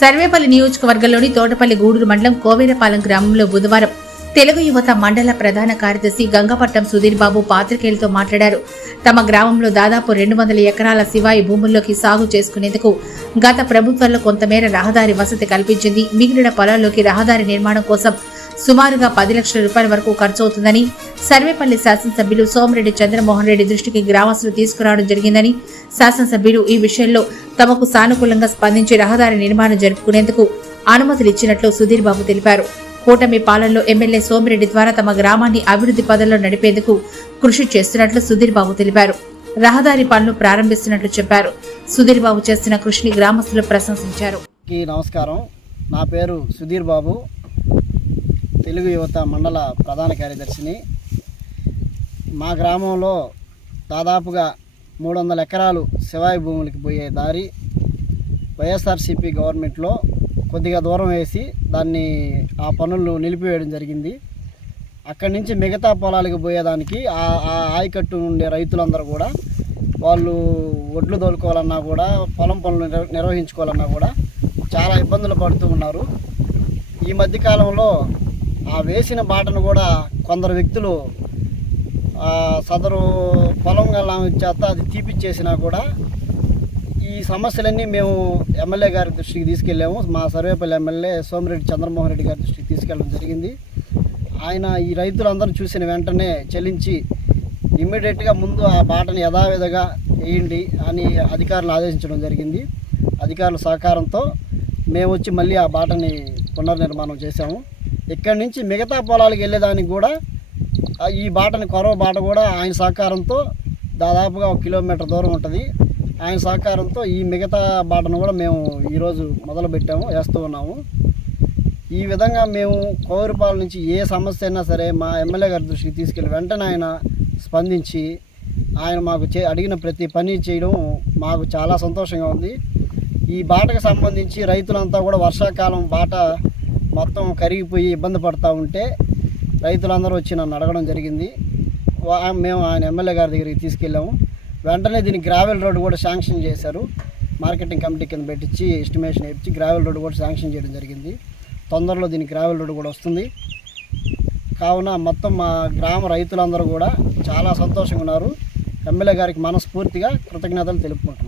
సర్వేపల్లి నియోజకవర్గంలోని తోటపల్లి గూడూరు మండలం కోవేరపాలెం గ్రామంలో బుధవారం తెలుగు యువత మండల ప్రధాన కార్యదర్శి గంగపట్నం సుధీర్ బాబు పాత్రికేయులతో మాట్లాడారు. తమ గ్రామంలో దాదాపు రెండు వందల ఎకరాల శివాయి భూముల్లోకి సాగు చేసుకునేందుకు గత ప్రభుత్వంలో కొంతమేర రహదారి వసతి కల్పించింది. మిగిలిన పొలాల్లోకి రహదారి నిర్మాణం కోసం సుమారుగా పది లక్షల రూపాయల వరకు ఖర్చవుతుందని సర్వేపల్లి శాసనసభ్యులు సోమిరెడ్డి చంద్రమోహన్ రెడ్డి దృష్టికి గ్రామస్తులు తీసుకురావడం జరిగిందని శాసనసభ్యులు ఈ విషయంలో తమకు సానుకూలంగా స్పందించి రహదారి నిర్మాణం జరుపుకునేందుకు అనుమతులు ఇచ్చినట్లు సుధీర్ బాబు తెలిపారు. కూటమి పాలనలో ఎమ్మెల్యే సోమిరెడ్డి ద్వారా తమ గ్రామాన్ని అభివృద్ధి పదంలో నడిపేందుకు కృషి చేస్తున్నట్లు సుధీర్ బాబు తెలిపారు. రహదారి పనులు ప్రారంభిస్తున్నట్లు చెప్పారు. సుధీర్ బాబు చేస్తున్న కృషిని గ్రామస్తులు ప్రశంసించారు. నమస్కారం. నా పేరు సుధీర్ బాబు తెలుగు యువత మండల ప్రధాన కార్యదర్శిని. మా గ్రామంలో దాదాపుగా మూడు వందల ఎకరాలు శివాయి భూములకి పోయే దారి వైఎస్ఆర్సీపీ గవర్నమెంట్లో కొద్దిగా దూరం వేసి దాన్ని ఆ పనులు నిలిపివేయడం జరిగింది. అక్కడి నుంచి మిగతా పొలాలకు పోయేదానికి ఆ ఆయకట్టు ఉండే రైతులందరూ కూడా వాళ్ళు ఒడ్లు తోలుకోవాలన్నా కూడా పొలం పనులు నిర్వ- నిర్వహించుకోవాలన్నా కూడా చాలా ఇబ్బందులు పడుతూ ఉన్నారు. ఈ మధ్యకాలంలో ఆ వేసిన బాటను కూడా కొందరు వ్యక్తులు ఆ సదరు పొలం గల చేత అది తీపిచ్చేసినా కూడా ఈ సమస్యలన్నీ మేము ఎమ్మెల్యే గారి దృష్టికి తీసుకెళ్ళాము. మా సర్వేపల్లి ఎమ్మెల్యే సోమిరెడ్డి చంద్రమోహన్ రెడ్డి గారి దృష్టికి తీసుకెళ్ళడం జరిగింది. ఆయన ఈ రైతులందరూ చూసిన వెంటనే చెల్లించి ఇమ్మీడియట్గా ముందు ఆ బాటను యథావిధిగా వేయండి అని అధికారులు ఆదేశించడం జరిగింది. అధికారుల సహకారంతో మేము వచ్చి మళ్ళీ ఆ బాటని పునర్నిర్మాణం చేశాము. ఇక్కడి నుంచి మిగతా పొలాలకు వెళ్ళేదానికి కూడా ఈ బాటని కొరవ బాట కూడా ఆయన సహకారంతో దాదాపుగా ఒక కిలోమీటర్ దూరం ఉంటుంది. ఆయన సహకారంతో ఈ మిగతా బాటను కూడా మేము ఈరోజు మొదలుపెట్టాము వేస్తూ ఉన్నాము. ఈ విధంగా మేము కోరుపాల నుంచి ఏ సమస్య అయినా సరే మా ఎమ్మెల్యే గారి దృష్టికి తీసుకెళ్ళి వెంటనే ఆయన స్పందించి ఆయన మాకు చే అడిగిన ప్రతి పని చేయడం మాకు చాలా సంతోషంగా ఉంది. ఈ బాటకు సంబంధించి రైతులంతా కూడా వర్షాకాలం బాట మొత్తం కరిగిపోయి ఇబ్బంది పడుతూ ఉంటే రైతులందరూ వచ్చి నన్ను అడగడం జరిగింది. వా- మేము ఆయన ఎమ్మెల్యే గారి దగ్గరికి తీసుకెళ్ళాము. వెంటనే దీనికి గ్రావెల్ రోడ్డు కూడా శాంక్షన్ చేశారు. మార్కెటింగ్ కమిటీ కింద పెట్టించి ఎస్టిమేషన్ ఇచ్చి గ్రావెల్ రోడ్డు కూడా శాంక్షన్ చేయడం జరిగింది. తొందరలో దీనికి గ్రావెల్ రోడ్డు కూడా వస్తుంది. కావున మొత్తం మా గ్రామ రైతులందరూ కూడా చాలా సంతోషంగా ఉన్నారు. ఎమ్మెల్యే గారికి మనస్ఫూర్తిగా కృతజ్ఞతలు తెలుపుకుంటున్నాను